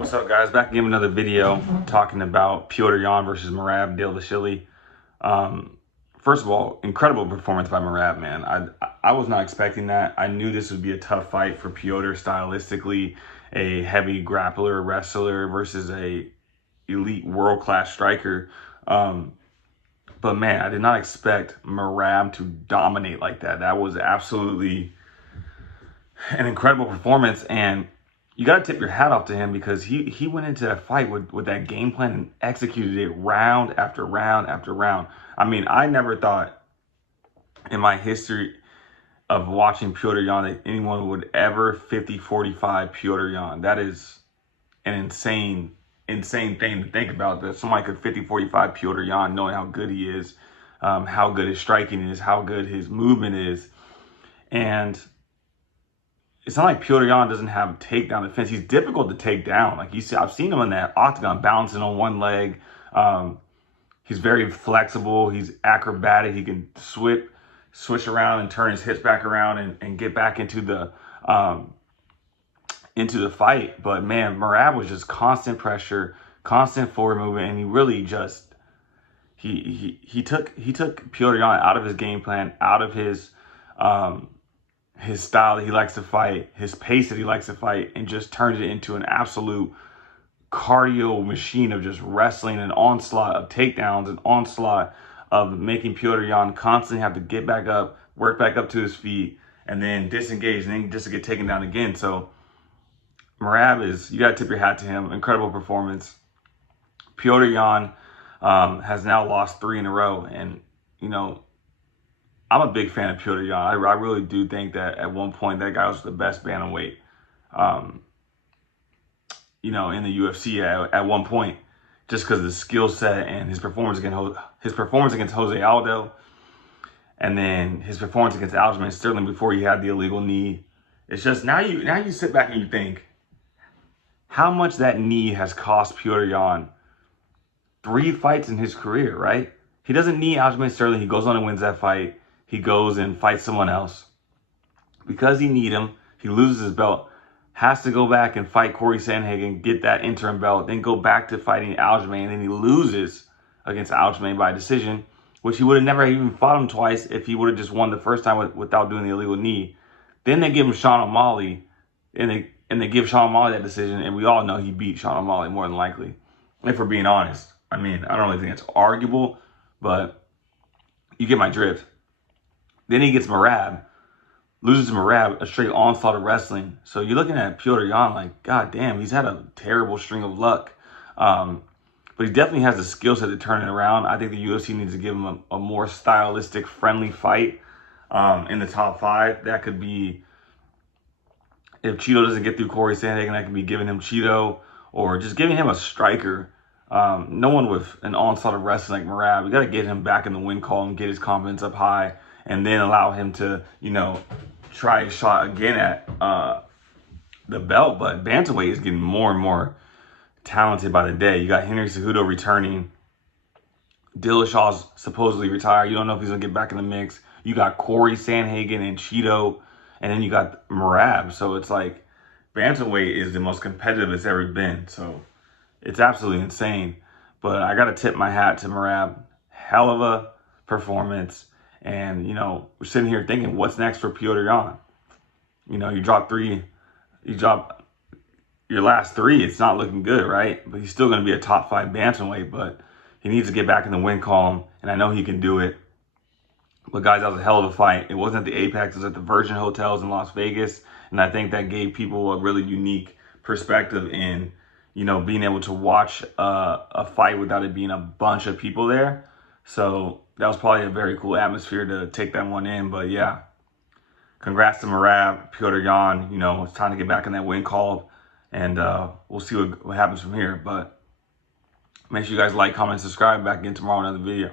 What's up, guys? Back again with another video talking about Petr Yan versus Mehrab Dvalishvili. First of all, incredible performance by Mehrab, man. I was not expecting that. I knew this would be a tough fight for Petr stylistically, a heavy grappler, wrestler versus a elite world-class striker. But man, I did not expect Mehrab to dominate like that. That was absolutely an incredible performance, and you got to tip your hat off to him because he went into that fight with that game plan and executed it round after round after round. I mean, I never thought in my history of watching Petr Yan that anyone would ever 50-45 Petr Yan. That is an insane thing to think about, that somebody could 50-45 Petr Yan knowing how good he is, how good his striking is, how good his movement is. And it's not like Petr Yan doesn't have takedown defense. He's difficult to take down. Like you see, I've seen him in that octagon balancing on one leg. He's very flexible. He's acrobatic. He can switch around and turn his hips back around and get back into the fight. But man, Mehrab was just constant pressure, constant forward movement, and he really just he took Petr Yan out of his game plan, out of his style that he likes to fight, his pace that he likes to fight, and just turned it into an absolute cardio machine of just wrestling, an onslaught of takedowns, an onslaught of making Petr Yan constantly have to get back up, work back up to his feet, and then disengage, and then just to get taken down again. So Mehrab you got to tip your hat to him. Incredible performance. Petr Yan has now lost 3 in a row, and I'm a big fan of Petr Yan. I really do think that at one point that guy was the best bantamweight, in the UFC at one point, just because of the skill set and his performance against Jose Aldo, and then his performance against Aljamain Sterling before he had the illegal knee. It's just now you sit back and you think how much that knee has cost Petr Yan 3 fights in his career, right? He doesn't knee Aljamain Sterling. He goes on and wins that fight. He goes and fights someone else. Because he need him, he loses his belt, has to go back and fight Corey Sandhagen, get that interim belt, then go back to fighting Aljamain, and then he loses against Aljamain by decision, which he would have never even fought him twice if he would have just won the first time without doing the illegal knee. Then they give him Sean O'Malley, and they give Sean O'Malley that decision, and we all know he beat Sean O'Malley more than likely, if we're being honest. I mean, I don't really think it's arguable, but you get my drift. Then he gets Mehrab, loses to Mehrab, a straight onslaught of wrestling. So you're looking at Petr Yan like, God damn, he's had a terrible string of luck. But he definitely has the skill set to turn it around. I think the UFC needs to give him a more stylistic, friendly fight in the top 5. That could be, if Cheeto doesn't get through Corey Sandhagen, that could be giving him Cheeto, or just giving him a striker. No one with an onslaught of wrestling like Mehrab. We got to get him back in the win column, get his confidence up high, and then allow him to, try a shot again at the belt. But bantamweight is getting more and more talented by the day. You got Henry Cejudo returning. Dillashaw's supposedly retired. You don't know if he's going to get back in the mix. You got Corey Sandhagen and Cheeto, and then you got Mehrab. So it's like bantamweight is the most competitive it's ever been. So it's absolutely insane. But I got to tip my hat to Mehrab. Hell of a performance. And, we're sitting here thinking, what's next for Petr Yan? You drop your last 3. It's not looking good, right? But he's still going to be a top 5 bantamweight, but he needs to get back in the win column, and I know he can do it. But, guys, that was a hell of a fight. It wasn't at the Apex. It was at the Virgin Hotels in Las Vegas, and I think that gave people a really unique perspective in, being able to watch a fight without it being a bunch of people there. So that was probably a very cool atmosphere to take that one in. But yeah, congrats to Mehrab, Petr Yan. It's time to get back in that win column, and we'll see what happens from here. But make sure you guys like, comment, subscribe. Back again tomorrow with another video.